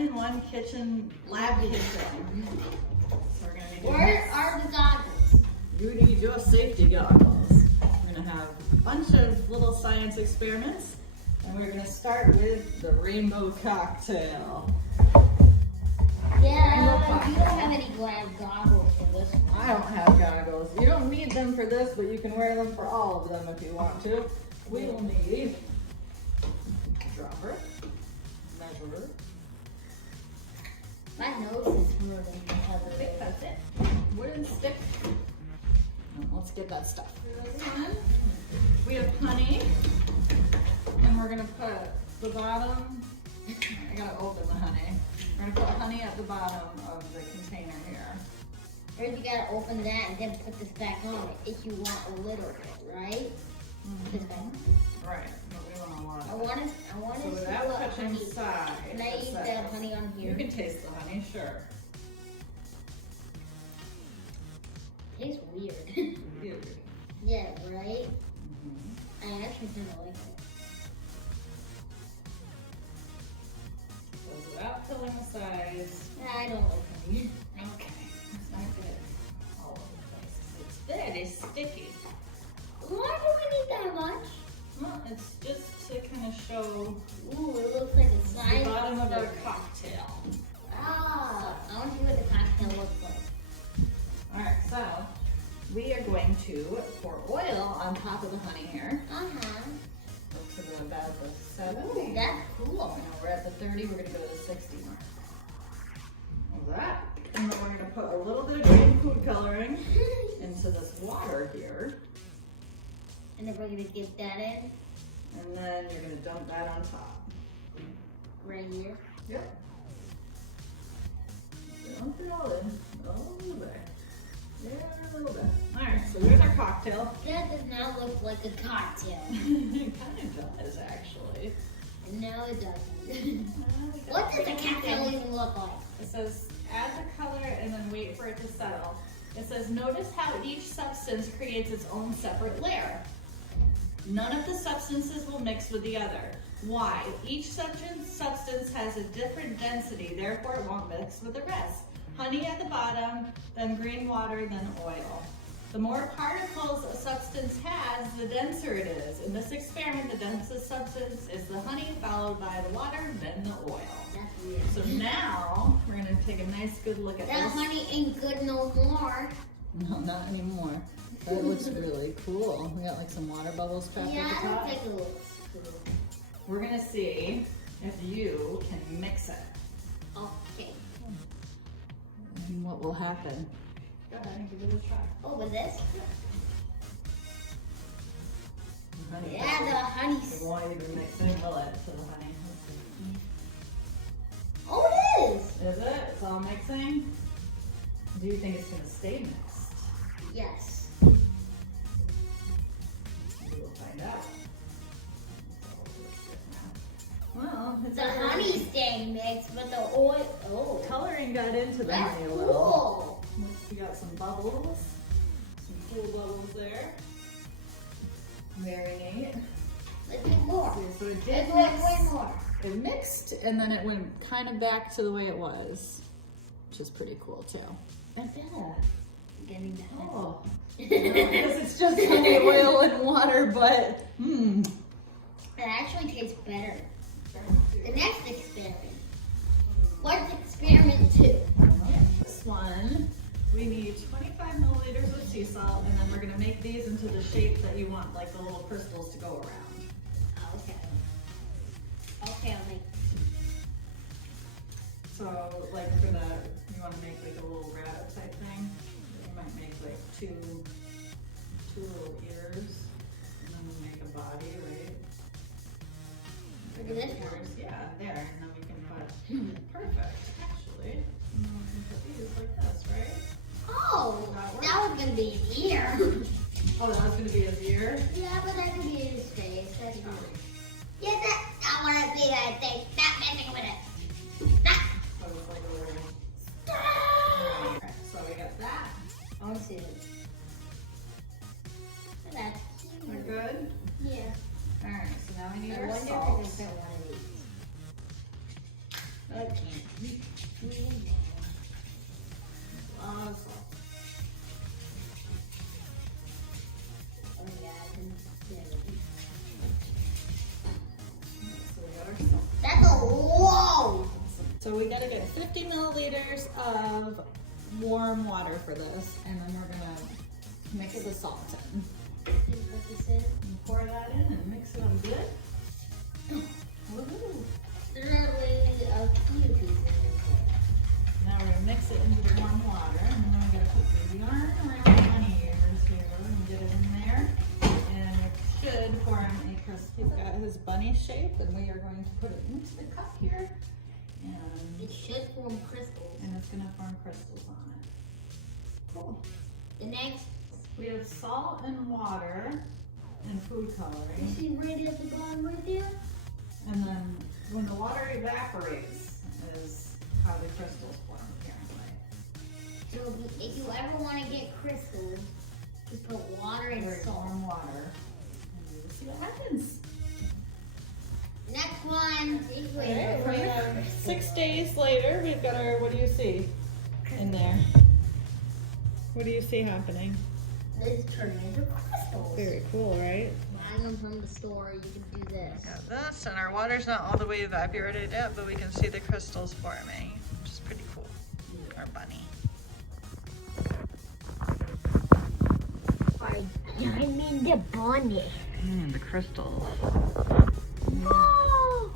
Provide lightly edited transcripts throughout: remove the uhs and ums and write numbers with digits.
10-in-1 kitchen, lab kitchen. So we're gonna be doing Where are the goggles? You need your safety goggles. We're gonna have a bunch of little science experiments, and we're gonna start with the rainbow cocktail. Yeah, you don't have any goggles for this one. I don't have goggles. You don't need them for this, but you can wear them for all of them if you want to. We will need a dropper, measurer, My nose is hurting because of thick it. that's it, wooden stick. Let's get that stuff. We have honey, and we're gonna put the bottom. I gotta open the honey. We're gonna put honey at the bottom of the container here. First you gotta open that and then put this back on it if you want a little bit, right? This back. Right, but we want a lot. I want So to see without what touching honey. side. Can I eat that honey on here? You can taste the honey, sure. Tastes weird. Weird. Yeah, right? I actually kind of like it. So without filling the sides. I don't like honey. Okay, that's not good. All over the place. It's very sticky. Why do we need that much? Well, it's just to kind of show Ooh, it looks like a the science bottom of our experiment. cocktail. Ah, I want to see what the cocktail looks like. All right, so we are going to pour oil on top of the honey here. Uh-huh. Up to about the 70. Ooh, that's cool. Now we're at the 30, we're gonna go to the 60 mark. Like that. And then we're gonna put a little bit of green food coloring into this water here. And then we're gonna get that in And then you're gonna dump that on top. right here. Yep. Dump it all in. A little bit. Yeah, a little bit. Alright, so there's our cocktail. That does not look like a cocktail. It kind of does, actually. No, it doesn't. What does a cocktail even look like? It says, add the color and then wait for it to settle. It says, notice how each substance creates its own separate layer. None of the substances will mix with the other. Why? Each substance has a different density, therefore it won't mix with the rest. Honey at the bottom, then green water, then oil. The more particles a substance has, the denser it is. In this experiment, the densest substance is the honey, followed by the water, then the oil. That's weird. So now, we're gonna take a nice good look at That this. honey ain't good no more. No, not anymore. That looks really cool. We got like some water bubbles trapped Yeah, at the I don't top. think it looks cool. We're gonna see if you can mix it Okay. and what will happen. Go ahead and give it a try. Oh, with this? Honey, Yeah, the honey. it won't even mix in, will it, to the honey? Oh, it is. Is it? It's all mixing? Do you think it's gonna stay mixed? Yes. We will find out. Well, it's The already- honey staying mixed, but the oil. Oh, coloring got into the that's honey a little. cool. We got some bubbles, some cool bubbles there. Very neat. Let's do more. So it Let's did do mix. way more. It mixed and then it went kind of back to the way it was, which is pretty cool too. And Getting that. oh, because it's just honey, oil, and water, but It actually tastes better. The next experiment. What's experiment 2? This one, we need 25 milliliters of sea salt, and then we're gonna make these into the shape that you want, like the little crystals to go around. Okay. Okay, I'll make. So, like for the, you want to make like a little rabbit type thing. You might make like two little ears, and then we'll make a body, right? Look at this Ears, one. yeah, there, and then we can put perfect, actually. And then we can put these like this, right? Oh, That works. that was gonna be an ear. Oh, that was gonna be his ear. Yeah, but that could be his face. That's fine. Yeah, that. I want to be that thing. Not messing with it. Stop. So it's like a little. Stop. Alright, so we got that. I want to see it. That's We're cute. good. Yeah. All right, so now we need I our wonder if I salt. can fit one of these. can't. Awesome. Oh yeah, So we got our salt. that's a lot. So we gotta get 50 milliliters of warm water for this, and then we're gonna mix the salt in. Put this in. And pour that in and mix it up good. Woohoo! Literally a few pieces in Now we're gonna mix it into the warm water, and then we gotta put the yarn around the bunny ears here and get it in there. And it should form a crystal. He's got his bunny shape, and we are going to put it into the cup here. It should form crystals. And it's gonna form crystals on it. Cool. The next, We have salt and water and food you coloring. see right at the bottom right there? And then when the water evaporates is how the crystals form apparently. So if you ever want to get crystals, just put water and Very salt. warm water. And we'll see what happens. Next one. Okay, we have 6 days later, we've got our, what do you see in there? What do you see happening? This turned into crystals. Very cool, right? Buying them from the store, you can do this. Got this, and our water's not all the way evaporated yet, but we can see the crystals forming, which is pretty cool. Our bunny. I mean the bunny. The crystals. Oh,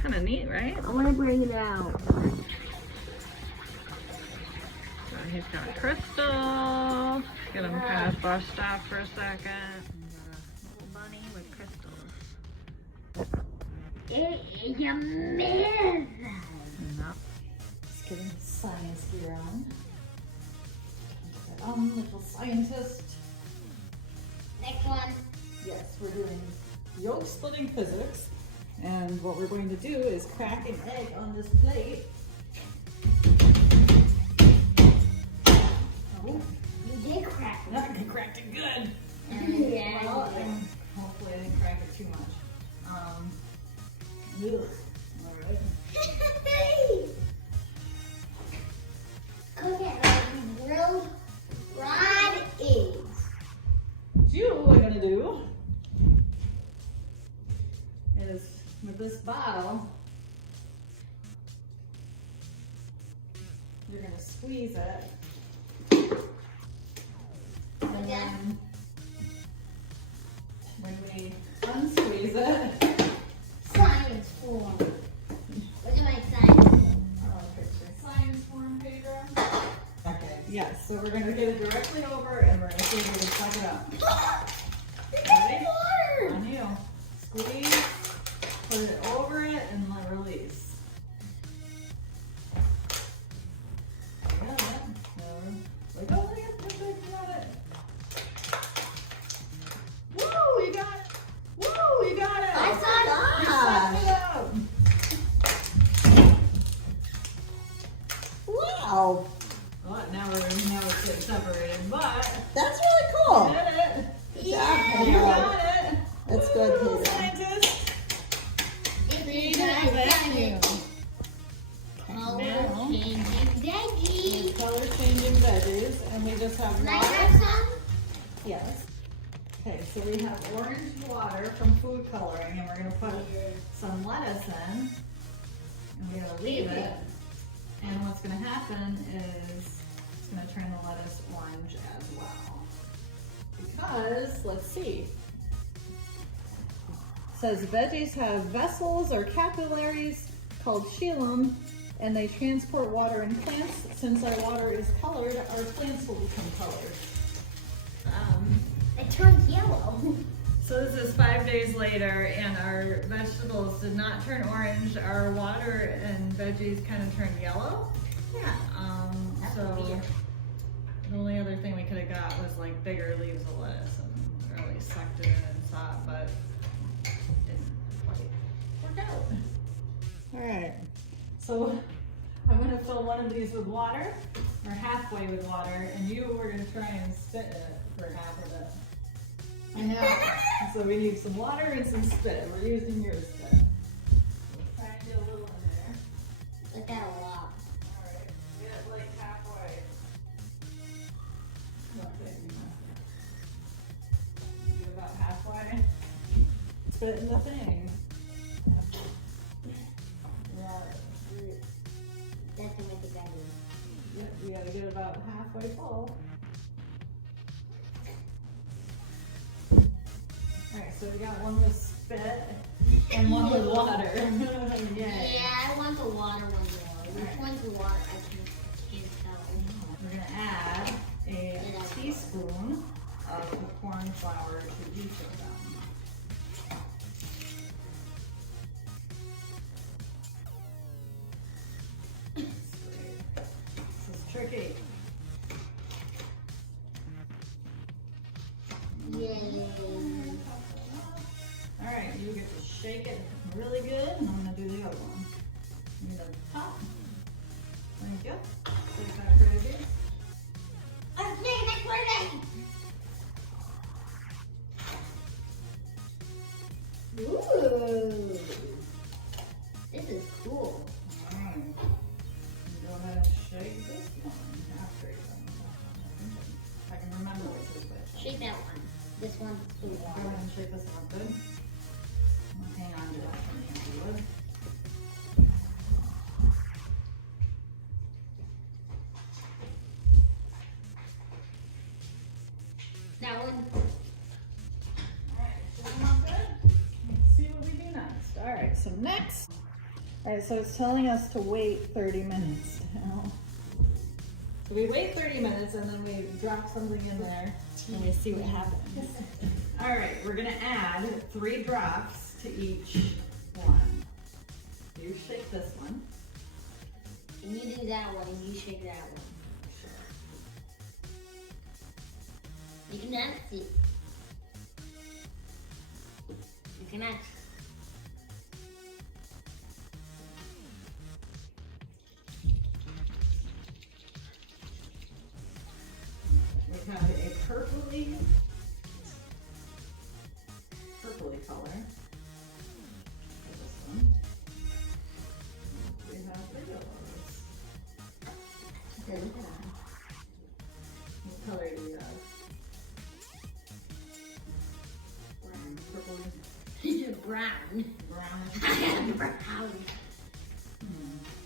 Kind of neat, right? I want to bring it out. So he's got a crystal. Get him kind of brushed off for a second. And got a little bunny with crystals. It is amazing. Just getting science gear on. Little scientist. Next one. Yes, we're doing yolk splitting physics. And what we're going to do is crack an egg on this plate. Oh, You did crack it. I cracked it good. Yeah. Well, and hopefully I didn't crack it too much. Ugh. All right. Cook it like grilled fried eggs. What you are gonna do is with this bottle, you're gonna squeeze it. And then when we unsqueeze it, Science form. Look at my science form. I want a picture. Science form, Pedro. Okay, yes, so we're gonna get it directly over and we're gonna see if we can suck it up. Ready? Water. On you. Squeeze, put it over it, and let release. You got it. Like, oh, look at this, you got it. Woo, you got it. Woo, you got it. I saw You that. sucked it up. Wow, Well, now it's getting separated, but that's really you cool. did it. Yeah. You got it. That's good, Woo, Peter. scientist. It's Creative a vacuum. color Now- changing veggie. Color changing veggies, and we just have Can I water. have some? Yes. Okay, so we have orange water from food coloring, and we're gonna put some lettuce in, and we're gonna leave it. And what's gonna happen is it's gonna turn the lettuce orange as well. Because, let's see. It says veggies have vessels or capillaries called xylem, and they transport water in plants. Since our water is colored, our plants will become colored. It turns yellow. So this is 5 days later, and our vegetables did not turn orange. Our water and veggies kind of turned yellow. Yeah. That's So weird. the only other thing we could have got was like bigger leaves of lettuce and really sucked it in and saw it, but it didn't quite work out. All right. So I'm gonna fill one of these with water, or halfway with water, and you were gonna try and spit it for half of it. I know. So we need some water and some spit. We're using your spit. We'll try and get a little in there. spit in the thing. Yeah. That's to make it better. Yep, you gotta get it about halfway full. Alright, so we got one with spit and one with water. Yay. Yeah, I want the water one though. Which one's the water? I can't tell. We're gonna add a teaspoon of the corn flour to each of them. This is tricky. Yay. Alright, you get to shake it really good, and I'm gonna do the other one. Need a top. There you go. Take that crazy. I'm making it pretty. Ooh. This is cool. Alright. Go ahead and shake this one after you're done with that one. I can remember which is which. Shake that one. This one's the Go ahead water. and shake this one up good. Hang on to that one if you would. That one. Alright, shake them up good. Let's see what we do next. Alright, so next. Alright, so it's telling us to wait 30 minutes now. So we wait 30 minutes and then we drop something in there and we see what happens. Alright, we're gonna add 3 drops to each one. You shake this one. And you do that one, and you shake that one. You cannot see. You cannot. We have a purpley color for this one. We have the yellows. Okay, look at that. What color do we have? Brown, purpley, Brown. brown. Brown.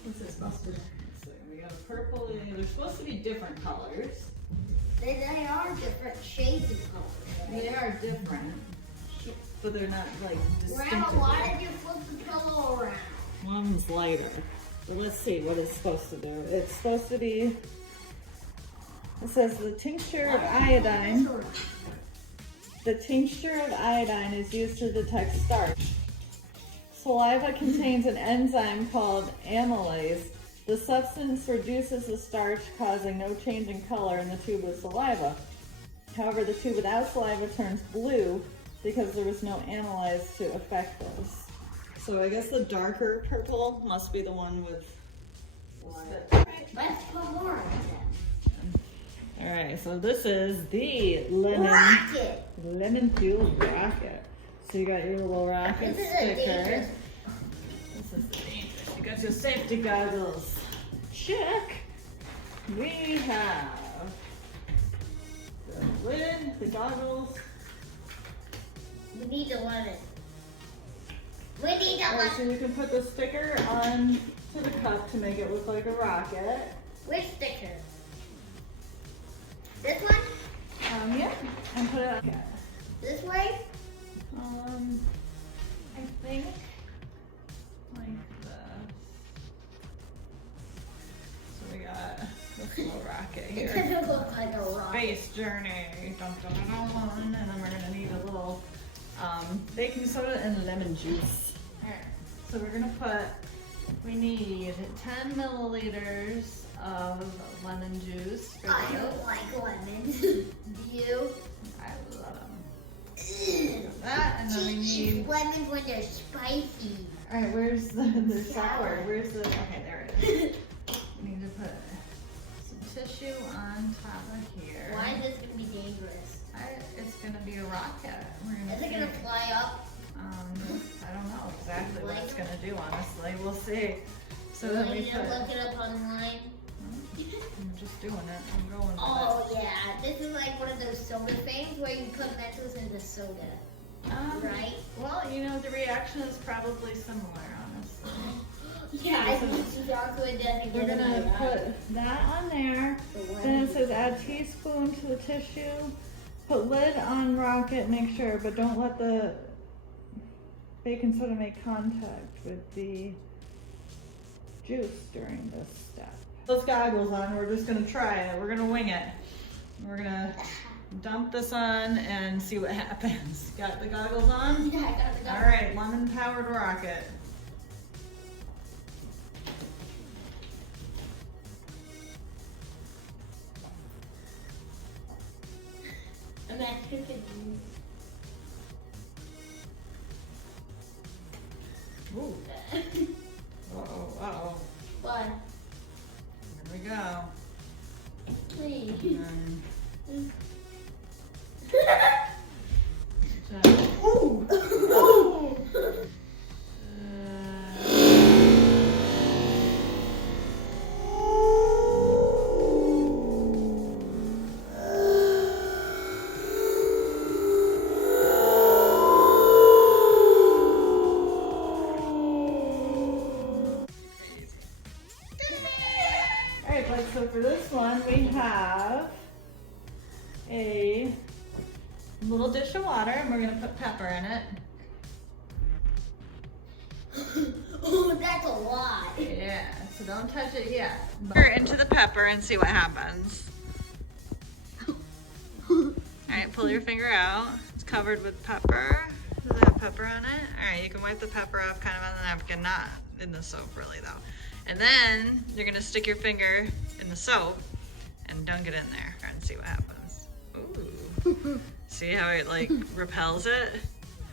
What's this supposed to be? So we got a purpley. They're supposed to be different colors. They are different shades of color. They are different, but they're not like Grandma, distinctive. why did you flip the pillow around? One's lighter. But let's see what it's supposed to do. It's supposed to be, it says the tincture of iodine. The tincture of iodine is used to detect starch. Saliva contains an enzyme called amylase. The substance reduces the starch, causing no change in color in the tube with saliva. However, the tube without saliva turns blue because there was no amylase to affect this. So I guess the darker purple must be the one with the Let's put more of them. Alright, so this is the Rocket! lemon fueled rocket. So you got your little rocket This is a sticker. dangerous. This is dangerous. You got your safety goggles. Check. We have the lid, the goggles. We need to let it. We need to Alright, let so you can put the sticker on to the cup to make it look like a rocket. Which sticker? This one? Yeah, and put it on. Okay. This way? I think like this. So we got this little rocket It here. doesn't look like a rocket. Space journey. Dun, dun, dun, dun, and then we're gonna need a little baking soda and lemon juice. Alright, so we're gonna put, we need 10 milliliters of lemon juice. For I this. don't like lemons. Do you? I love them. That, and then we need. Lemons when they're spicy. Alright, where's the software? Where's the, okay, there it is. We need to put some tissue on top of here. Why is this gonna be dangerous? It's gonna be a rocket. We're gonna Is it see. gonna fly up? I don't know exactly what it's Like- gonna do, honestly. We'll see. So Will then we you put, look it up online? I'm just doing it. I'm going with Oh yeah, this is like one of those soda things where you put Mentos into soda. it. Right? Well, you know, the reaction is probably similar, honestly. Yeah, I think she's also a death. We're gonna put that on there. Then it says add teaspoon to the tissue. Put lid on rocket, make sure, but don't let the baking soda make contact with the juice during this step. Those goggles on, we're just gonna try it. We're gonna wing it. We're gonna dump this on and see what happens. Got the goggles on? Yeah, I got the All right, lemon powered rocket. I'm actually confused. Ooh. Uh-oh, uh-oh. What? Here we go. Please. And Ooh. Alright, like so for this one we have a little dish of water and we're gonna put pepper in it. Oh, that's a lot. Yeah, so don't touch it yet. Pour into the pepper and see what happens. Alright, pull your finger out. It's covered with pepper. Does it have pepper on it? Alright, you can wipe the pepper off kind of on the napkin, not in the soap really though. And then you're gonna stick your finger in the soap and dunk it in there and see what happens. Ooh. See how it like repels it?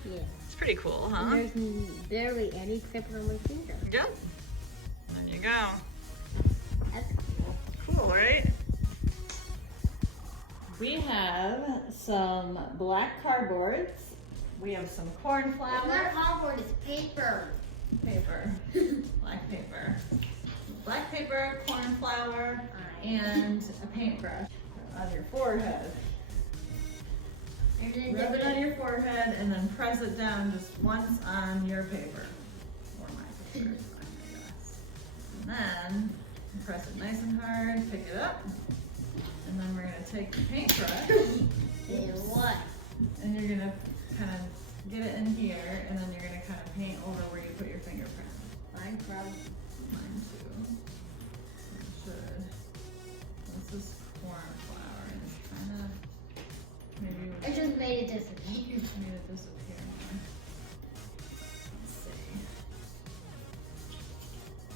Yeah. It's pretty cool, huh? And there's barely any pepper on my finger. Yep. There you go. That's cool. Cool, right? We have some black cardboards. We have some corn It's flour. not cardboard, it's paper. Paper. Black paper. Black paper, corn flour, and a paintbrush on your forehead. And then Rub it on your forehead and then press it down just once on your paper. Or my paper is fine, I guess. And then press it nice and hard, pick it up. And then we're gonna take the paintbrush And what? and you're gonna kind of get it in here and then you're gonna kind of paint over where you put your fingerprint. Mine probably. Mine too. It should. This is corn flour and it's kind of maybe I just made it disappear. made it disappear more. Let's see.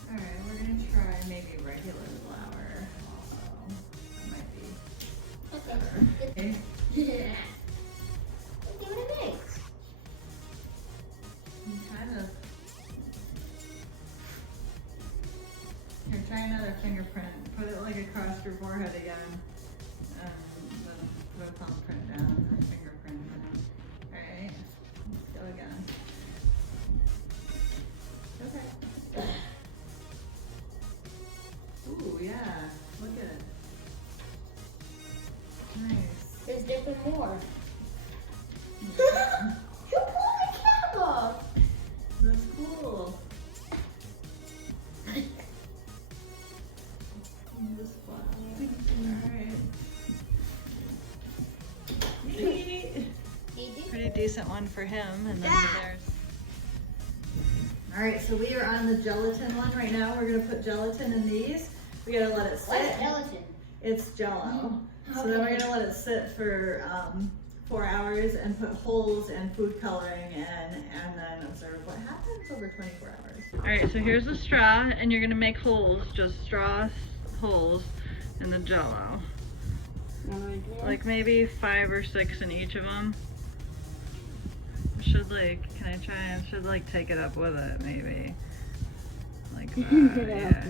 Alright, we're gonna try maybe regular flour also. That might be better. Okay. Yeah. Let's see what it makes. You kind of. Here, try another fingerprint. Put it like across your forehead again. And then put a thumbprint down and a fingerprint down. Alright, let's go again. Okay. Ooh, yeah. Look at it. Nice. There's different more. You pulled the cap off. That's cool. This one. Alright. Neat. Pretty decent one for him, and then there's. Alright, so we are on the gelatin one right now. We're gonna put gelatin in these. We gotta let it sit. What's gelatin? It's Jell-O. So then we're gonna let it sit for 4 hours and put holes and food coloring in, and then observe what happens over 24 hours. Alright, so here's the straw, and you're gonna make holes, just straw holes in the Jell-O. Like maybe 5 or 6 in each of them. Should like, can I try? I should like take it up with it, maybe. Like that, yeah.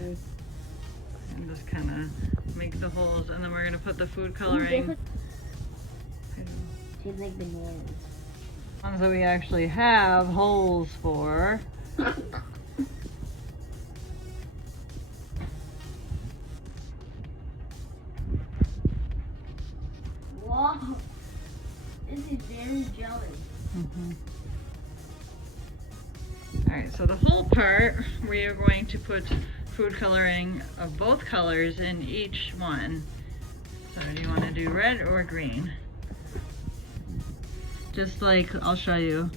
And just kind of make the holes, and then we're gonna put the food coloring. Tastes like bananas. Ones that we actually have holes for. Wow. This is very jelly. Alright, so the whole part, we are going to put food coloring of both colors in each one. So do you want to do red or green? Just like, I'll show you.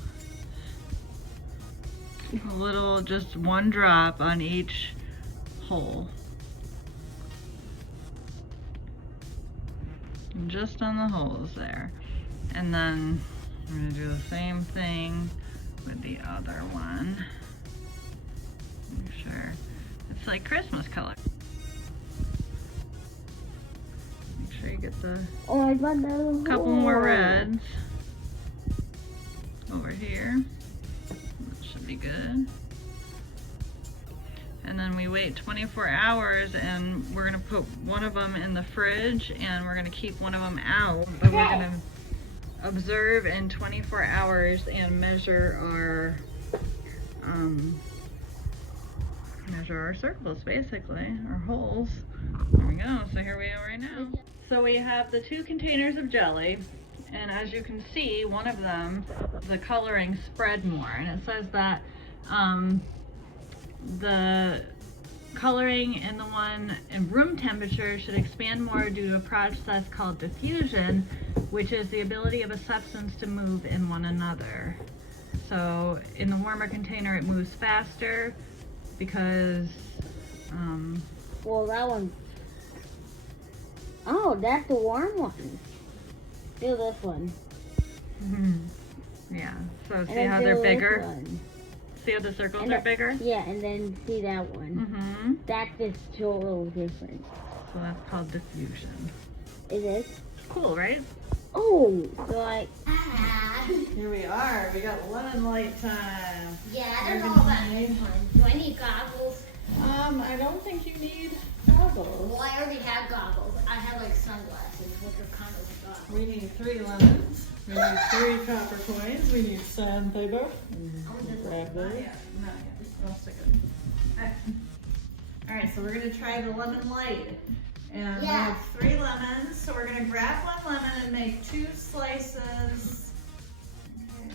A little, just one drop on each hole. And just on the holes there. And then I'm gonna do the same thing with the other one. Make sure it's like Christmas color. Make sure you get the couple more reds over here. That should be good. And then we wait 24 hours and we're gonna put one of them in the fridge and we're gonna keep one of them out. But we're gonna observe in 24 hours and measure our circles, basically, our holes. There we go, so here we are right now. So we have the 2 containers of jelly, and as you can see, one of them, the coloring spread more, and it says that the coloring in the one in room temperature should expand more due to a process called diffusion, which is the ability of a substance to move in one another. So in the warmer container it moves faster because well, that one. Oh, that's the warm one. Do this one. yeah, so And see then how do they're this bigger? one. See how the circles And are bigger? Yeah, and then see that one. That's just total different. So that's called diffusion. It is? Cool, right? Oh, so like, Here we are. We got lemon light time. Yeah, I don't know about this one. Do I need goggles? I don't think you need goggles. Well, I already have goggles. I have like sunglasses, which are kind of goggles. We need 3 lemons. We need 3 copper coins. We need sandpaper. Grab those. Not yet. I'll stick it. Alright, so we're going to try the lemon light. And we have 3 lemons, so we're going to grab 1 lemon and make 2 slices. Okay.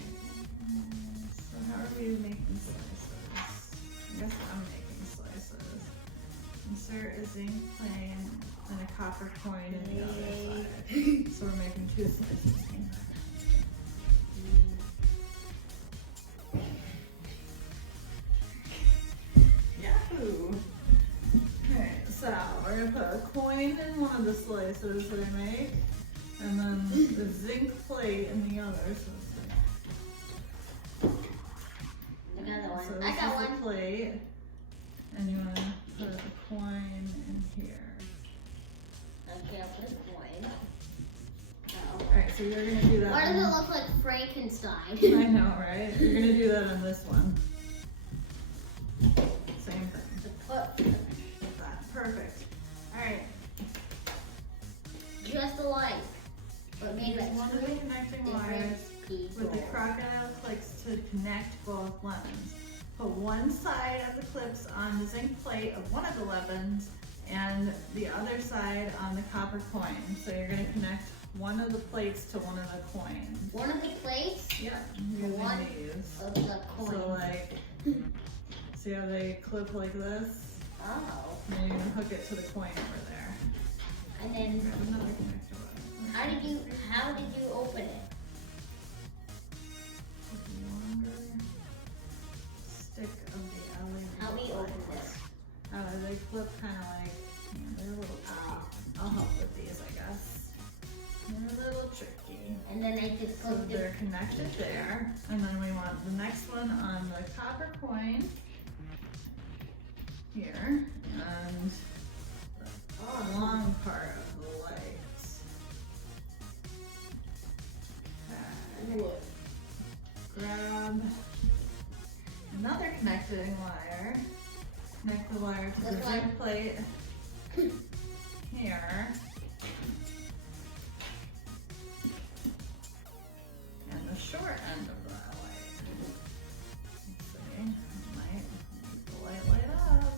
So how are we making slices? I guess I'm making slices. Insert a zinc plane and a copper coin in the other side. So we're making 2 slices. Yahoo! Okay, so we're gonna put a coin in one of the slices that I make, and then the zinc plate in the other. So I got one. So I this got is one. the plate, and you want to put a coin in here. Okay, I'll put a coin. Alright, so you're gonna do that. Why does it look like Frankenstein? I know, right? You're gonna do that on this one. Same thing. Like that. Perfect. Alright. Just alike. But made Use of one of the connecting wires people. with the crocodile clicks to connect both lemons. Put one side of the clips on the zinc plate of one of the lemons and the other side on the copper coin. So you're going to connect one of the plates to one of the coins. One of the plates Yeah, using one these. of the coins. So like, see how they clip like this? Oh. And then you're going to hook it to the coin over there. And then Grab another connector wire. how did you open it? With the longer stick of the LED. How we open this? They clip kind of like, they're a little tricky. I'll help with these, I guess. They're a little tricky. And then I just So put the they're connected there. And then we want the next one on the copper coin. Here. And the long part of the lights. Okay. Grab another connecting wire. Connect the wire to the This one? zinc plate here. And the short end of that light. Let's see. Might make the light light up.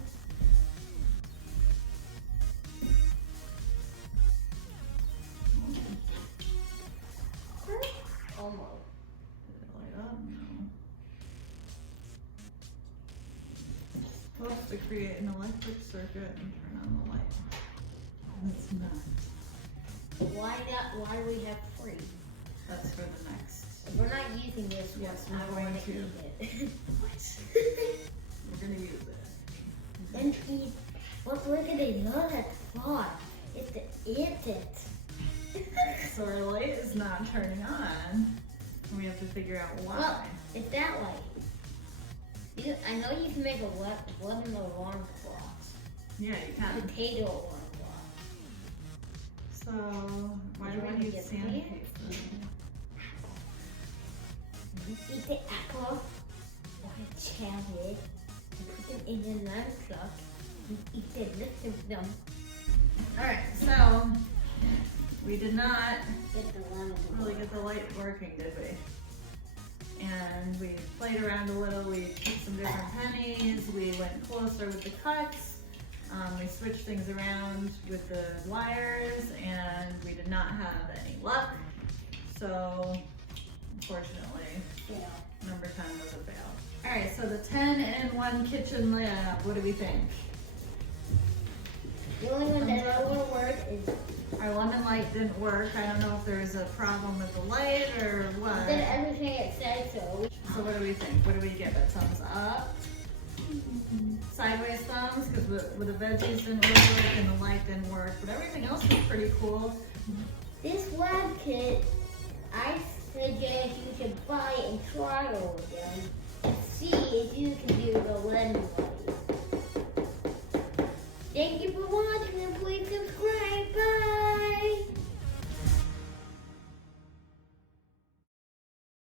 almost. Did it create an electric circuit and turn on the light. It's not. Why do we have 3? That's for the next. If we're not using this one, Yes, we're I going want to to. eat it. We're gonna use it. And eat. Look at the other spot. It's it. So our light is not turning on. And we have to figure out why. Well, it's that way. I know you can make a lemon alarm clock. Yeah, you can. Potato alarm clock. So why You do wanna we need get sandpaper? Eat the apple, or cherry, and put them in the alarm clock, and eat the rest of them. Alright, so we did not Get the lemon. really get the light working, did we? And we played around a little, we took some different pennies, we went closer with the cuts, we switched things around with the wires, and we did not have any luck. So, unfortunately, Yeah. number 10 was a fail. Alright, so the 10-in-1 kitchen lab, what do we think? The only one that will work is Our lemon light didn't work. I don't know if there's a problem with the light or what. did everything it said so. So what do we think? What do we give it? Thumbs up? Sideways thumbs, because with the veggies didn't work and the light didn't work, but everything else was pretty cool. This lab kit, I suggest you should buy it and try all of them and see if you can do the lemon light. Thank you for watching and please subscribe.